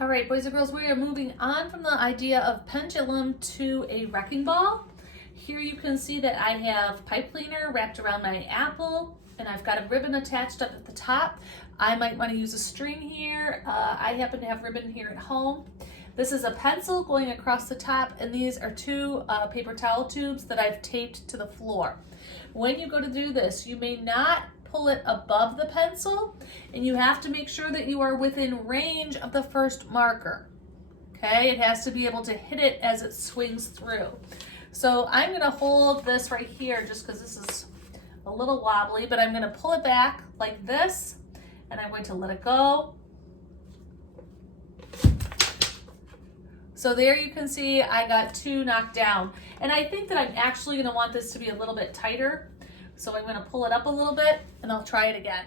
All right, boys and girls, we are moving on from the idea of pendulum to a wrecking ball. Here you can see that I have pipe cleaner wrapped around my apple, and I've got a ribbon attached up at the top. I might want to use a string here. I happen to have ribbon here at home. This is a pencil going across the top, and these are two paper towel tubes that I've taped to the floor. When you go to do this, you may not pull it above the pencil, and you have to make sure that you are within range of the first marker. Okay, it has to be able to hit it as it swings through. So I'm going to hold this right here just because this is a little wobbly, but I'm going to pull it back like this, and I'm going to let it go. So there you can see I got two knocked down, and I think that I'm actually going to want this to be a little bit tighter. So I'm going to pull it up a little bit, and I'll try it again.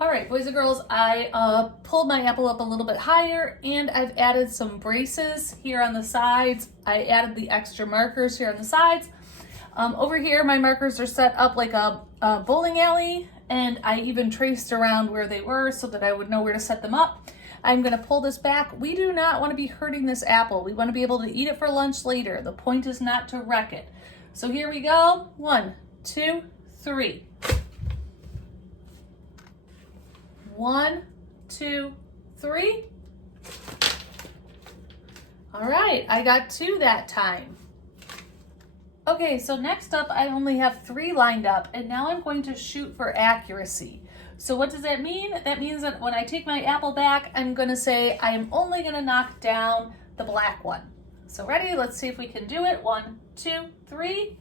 All right, boys and girls, I pulled my apple up a little bit higher, and I've added some braces here on the sides. I added the extra markers here on the sides. Over here, my markers are set up like a bowling alley, and I even traced around where they were so that I would know where to set them up. I'm going to pull this back. We do not want to be hurting this apple. We want to be able to eat it for lunch later. The point is not to wreck it. So here we go. 1, 2, 3. 1, 2, 3. All right, I got 2 that time. Okay, so next up, I only have 3 lined up, and now I'm going to shoot for accuracy. So what does that mean? That means that when I take my apple back, I'm going to say I am only going to knock down the black one. So ready? Let's see if we can do it. 1, 2, 3.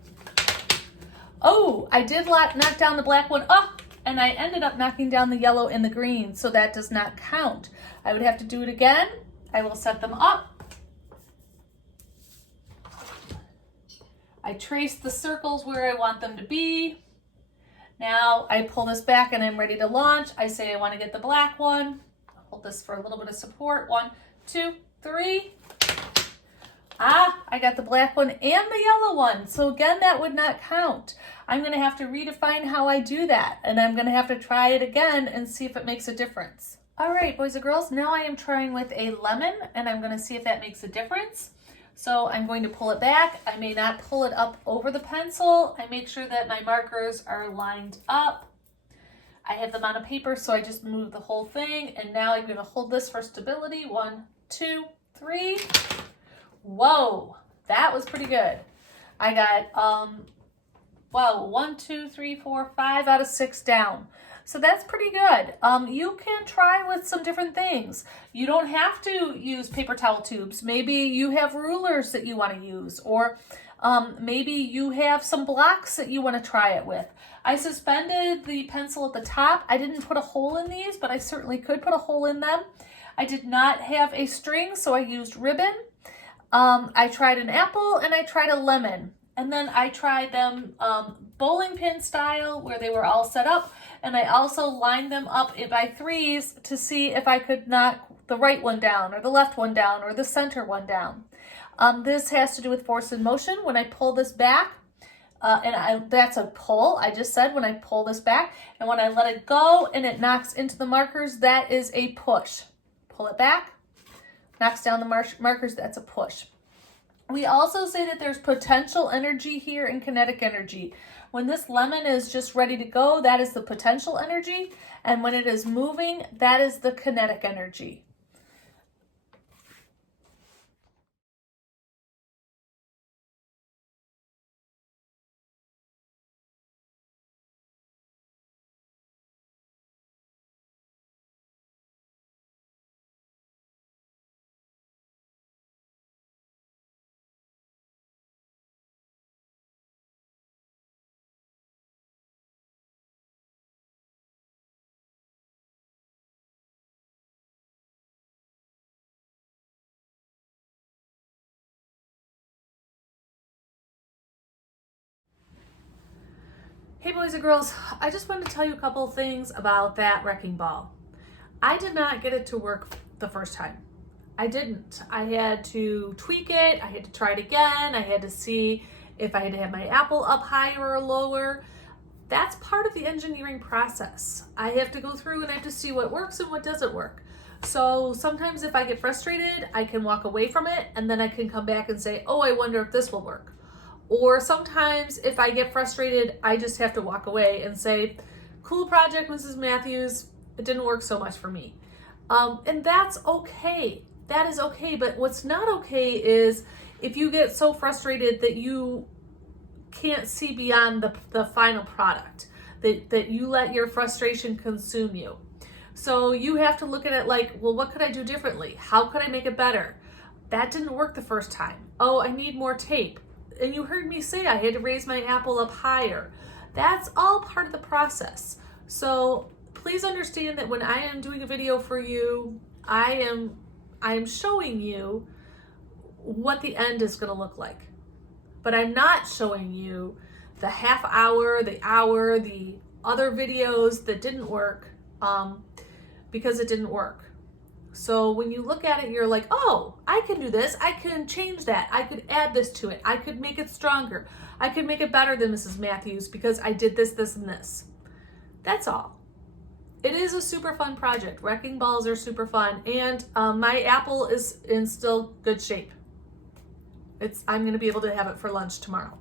Oh, I did knock down the black one. Oh, and I ended up knocking down the yellow and the green, so that does not count. I would have to do it again. I will set them up. I trace the circles where I want them to be. Now I pull this back and I'm ready to launch. I say I want to get the black one. I'll hold this for a little bit of support. 1, 2, 3. I got the black one and the yellow one. So again, that would not count. I'm going to have to redefine how I do that, and I'm going to have to try it again and see if it makes a difference. All right, boys and girls, now I am trying with a lemon, and I'm going to see if that makes a difference. So I'm going to pull it back. I may not pull it up over the pencil. I make sure that my markers are lined up. I have them on a paper, so I just move the whole thing, and now I'm going to hold this for stability. 1, 2, 3. Whoa, that was pretty good. I got, 1, 2, 3, 4, 5 out of 6 down. So that's pretty good. You can try with some different things. You don't have to use paper towel tubes. Maybe you have rulers that you want to use, or maybe you have some blocks that you want to try it with. I suspended the pencil at the top. I didn't put a hole in these, but I certainly could put a hole in them. I did not have a string, so I used ribbon. I tried an apple and I tried a lemon, and then I tried them bowling pin style where they were all set up, and I also lined them up by 3s to see if I could knock the right one down or the left one down or the center one down. This has to do with force and motion. When I pull this back, that's a pull, I just said when I pull this back, and when I let it go and it knocks into the markers, that is a push. Pull it back. Knocks down the markers, that's a push. We also say that there's potential energy here and kinetic energy. When this lemon is just ready to go, that is the potential energy. And when it is moving, that is the kinetic energy. Hey boys and girls, I just wanted to tell you a couple of things about that wrecking ball. I did not get it to work the first time. I didn't. I had to tweak it, I had to try it again, I had to see if I had to have my apple up higher or lower. That's part of the engineering process. I have to go through and I have to see what works and what doesn't work. So sometimes if I get frustrated, I can walk away from it and then I can come back and say, oh, I wonder if this will work. Or sometimes if I get frustrated, I just have to walk away and say, cool project, Mrs. Matthews, it didn't work so much for me. And that's okay. That is okay. But what's not okay is if you get so frustrated that you can't see beyond the final product, that you let your frustration consume you. So you have to look at it like, well, what could I do differently? How could I make it better? That didn't work the first time. Oh, I need more tape. And you heard me say I had to raise my apple up higher. That's all part of the process. So please understand that when I am doing a video for you, I am showing you what the end is going to look like. But I'm not showing you the half hour, the hour, the other videos that didn't work because it didn't work. So when you look at it, you're like, oh, I can do this. I can change that. I could add this to it. I could make it stronger. I could make it better than Mrs. Matthews because I did this, this, and this. That's all. It is a super fun project. Wrecking balls are super fun. And my apple is in still good shape. I'm going to be able to have it for lunch tomorrow.